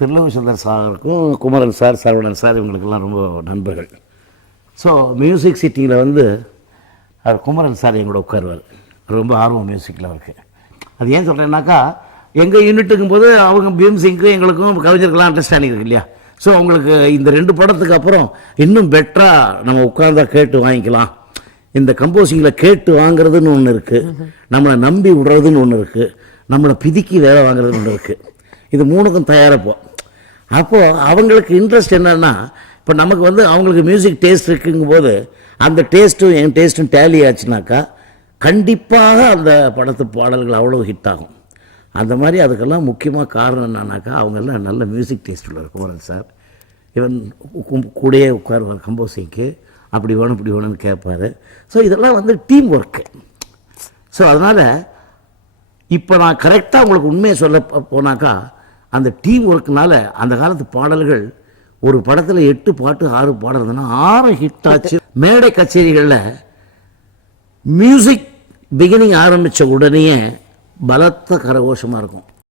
திருலோக சுந்தர் சாருக்கும் Kumaran sir, Saravanan sir இவங்களுக்கெல்லாம் ரொம்ப நண்பர்கள். ஸோ மியூசிக் சிட்டியில் வந்து அவர் குமரன் சார் எங்களோட உட்காருவார். ரொம்ப ஆர்வம் மியூசிக்கில் அவருக்கு. அது ஏன் சொல்கிறேன்னாக்கா, எங்கள் யூனிட்டுக்கும் போது அவங்க பீம்சிங்க்கும் எங்களுக்கும் கவிஞருக்கெல்லாம் அண்டர்ஸ்டாண்டிங் இருக்கு இல்லையா. ஸோ அவங்களுக்கு இந்த 2 படத்துக்கு அப்புறம் இன்னும் பெட்டராக நம்ம உட்கார்ந்தா கேட்டு வாங்கிக்கலாம். இந்த கம்போசிங்கில் கேட்டு வாங்குறதுன்னு ஒன்று இருக்குது, நம்மளை நம்பி விடுறதுன்னு ஒன்று இருக்குது, நம்மளை பிதுக்கி வேலை வாங்குறதுன்னு ஒன்று இருக்குது. இது 3க்கும் தயாரிப்போம். அப்போது அவங்களுக்கு இன்ட்ரெஸ்ட் என்னன்னா, இப்போ நமக்கு வந்து அவங்களுக்கு மியூசிக் டேஸ்ட் இருக்குங்கும்போது அந்த டேஸ்ட்டும் என் டேஸ்ட்டும் டேலி ஆச்சுனாக்கா கண்டிப்பாக அந்த படத்து பாடல்கள் அவ்வளோ ஹிட் ஆகும். அந்த மாதிரி அதுக்கெல்லாம் முக்கியமாக காரணம் என்னன்னாக்கா, அவங்கெல்லாம் நல்ல மியூசிக் டேஸ்ட் உள்ளார் குமரன் சார். இவன் கூடயே உட்காருவார் கம்போசிங்க்கு, அப்படி வேணும் இப்படி வேணும்னு கேட்பார். ஸோ இதெல்லாம் வந்து டீம் ஒர்க்கு. ஸோ அதனால் இப்போ நான் கரெக்டாக உங்களுக்கு உண்மையை சொல்ல போனாக்கா, அந்த டீம் ஒர்க்குனால அந்த காலத்து பாடல்கள் ஒரு படத்தில் 8 பாட்டு 6 பாடல் இருந்ததுன்னா 6 ஹிட் ஆச்சு. மேடை கச்சேரிகளில் மியூசிக் பிகினிங் ஆரம்பித்த உடனேயே பலத்த கரகோஷமாக இருக்கும்.